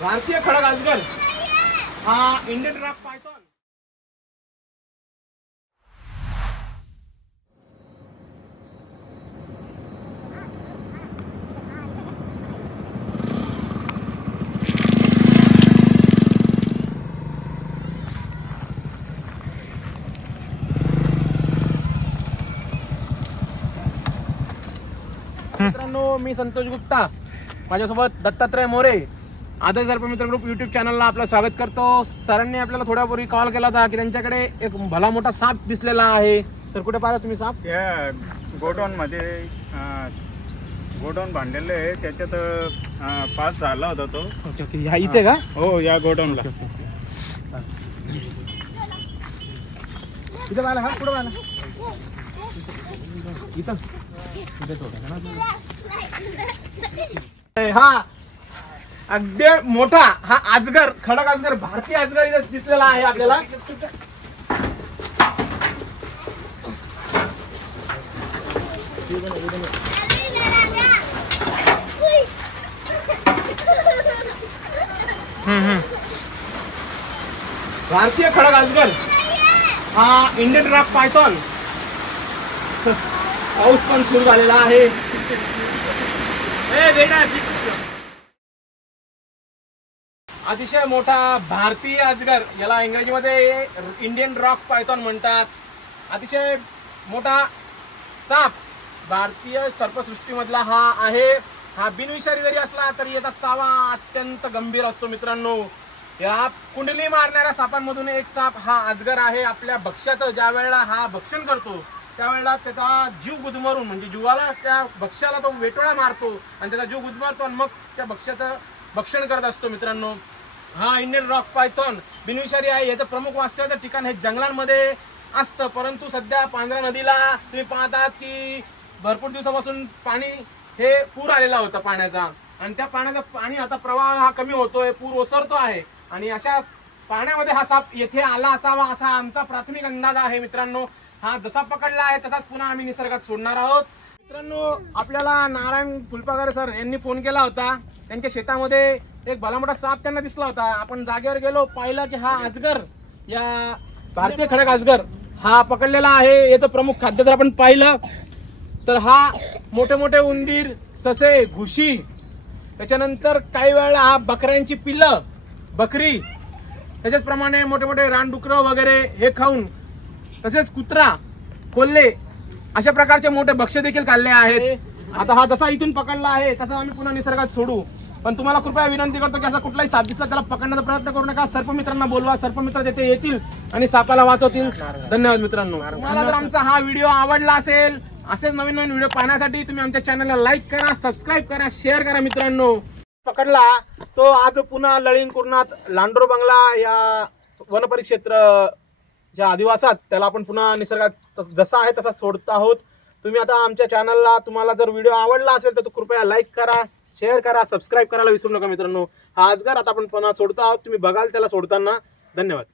भारतीय खडक आजगर हा इंडियन रॉक पायथॉन. मित्रांनो मी संतोष गुप्ता. माझ्यासोबत दत्तात्रय मोरे. आदर्श सर्प मित्र ग्रुप युट्यूब चॅनलला आपलं स्वागत करतो. सरांनी आपल्याला थोड्यापूर्वी कॉल केला होता की त्यांच्याकडे एक भला मोठा साप दिसलेला आहे. सर कुठे पाहिला तुम्ही साप? या गोडाऊन मध्ये गोडाऊन बांधलेलं आहे. त्याच्यात अं, पास झाला होता तो. Okay okay. ह्या इथे का? हो या गोडाऊनला. इथे पाहिला हा कुठं पाहिला. इथं. इथे. थोडं. हा. अगदी मोठा हा आजगर खडक आजगर भारतीय आजगर दिसलेला आहे आपल्याला. भारतीय खडक आजगर. हा इंडियन रॉक पायथॉन. पाऊस पण सुरू झालेला आहे. अतिशय मोठा भारतीय अजगर याला इंग्रजीमध्ये इंडियन रॉक पायथॉन म्हणतात. अतिशय मोठा साप भारतीय सर्पसृष्टीमधला हा आहे. हा बिनविषारी जरी असला तरी याचा चावा अत्यंत गंभीर असतो मित्रांनो. या कुंडली मारणाऱ्या सापांमधून एक साप हा अजगर आहे. आपल्या भक्ष्याचं ज्या वेळेला हा भक्षण करतो त्यावेळेला त्याचा जीव गुदमरून म्हणजे जीवाला त्या भक्ष्याला तो वेटोळा मारतो आणि त्याचा जीव गुदमरतो आणि मग त्या भक्ष्याचं भक्षण करत असतो मित्रांनो. हा इंडियन रॉक पायथॉन. बिनविषारी आहे याचं प्रमुख वास्तव्याचं ठिकाण हे जंगलांमध्ये असतं. परंतु सध्या पांढऱ्या नदीला तुम्ही पाहतात की भरपूर दिवसापासून पाणी हे पूर आलेला होता पाण्याचा. आणि त्या पाण्याचा पाणी आता प्रवाह हा कमी होतोय पूर ओसरतो आहे. आणि अशा पाण्यामध्ये हा साप येथे आला असावा असा आमचा प्राथमिक अंदाज आहे मित्रांनो. हा जसा पकडला आहे तसाच पुन्हा आम्ही निसर्गात सोडणार आहोत. मित्रांनो आपल्याला नारायण फुलपागर सर यांनी फोन केला होता. त्यांच्या शेतामध्ये एक भला मोठा साप त्यांना दिसला होता. आपण जागेवर गेलो पाहिलं की हा अजगर या भारतीय खडक अजगर हा पकडलेला आहे. याचं प्रमुख खाद्य जर आपण पाहिलं तर हा मोठे मोठे उंदीर ससे घुशी त्याच्यानंतर काही वेळेला हा बकऱ्यांची पिल्लं बकरी त्याच्याचप्रमाणे मोठे मोठे रानडुकरं वगैरे हे खाऊन तसेच कुत्रा कोल्हे अशा प्रकारचे मोठे भक्ष्य देखील खाल्ले आहेत. आता हा जसा इथून पकडला आहे तसा आम्ही पुन्हा निसर्गात सोडू. पण तुम्हाला कृपया विनंती करतो की असा कुठलाही साप दिसला त्याला पकडण्याचा प्रयत्न करू नका. सर्पमित्रांना बोलवा. सर्पमित्र तिथे येतील आणि सापाला वाचवतील. धन्यवाद मित्रांनो. तुम्हाला जर आमचा हा व्हिडिओ आवडला असेल असेच नवीन नवीन व्हिडिओ पाहण्यासाठी तुम्ही आमच्या चॅनलला लाईक करा सबस्क्राईब करा शेअर करा मित्रांनो. पकडला तो आज पुन्हा लळींग कुर्णात लांडोर बंगला या वनपरिक्षेत्र ज्या आदिवासात त्याला आपण पुन्हा निसर्गात तस- जसा आहे तसा सोडत आहोत. तुम्ही आता आमच्या चॅनलला तुम्हाला जर व्हिडिओ आवडला असेल तर तो कृपया लाईक करा शेअर करा सबस्क्राईब करायला विसरू नका मित्रांनो. हा आजगर आता आपण पुन्हा सोडतो आहोत. तुम्ही बघाल त्याला सोडताना. धन्यवाद.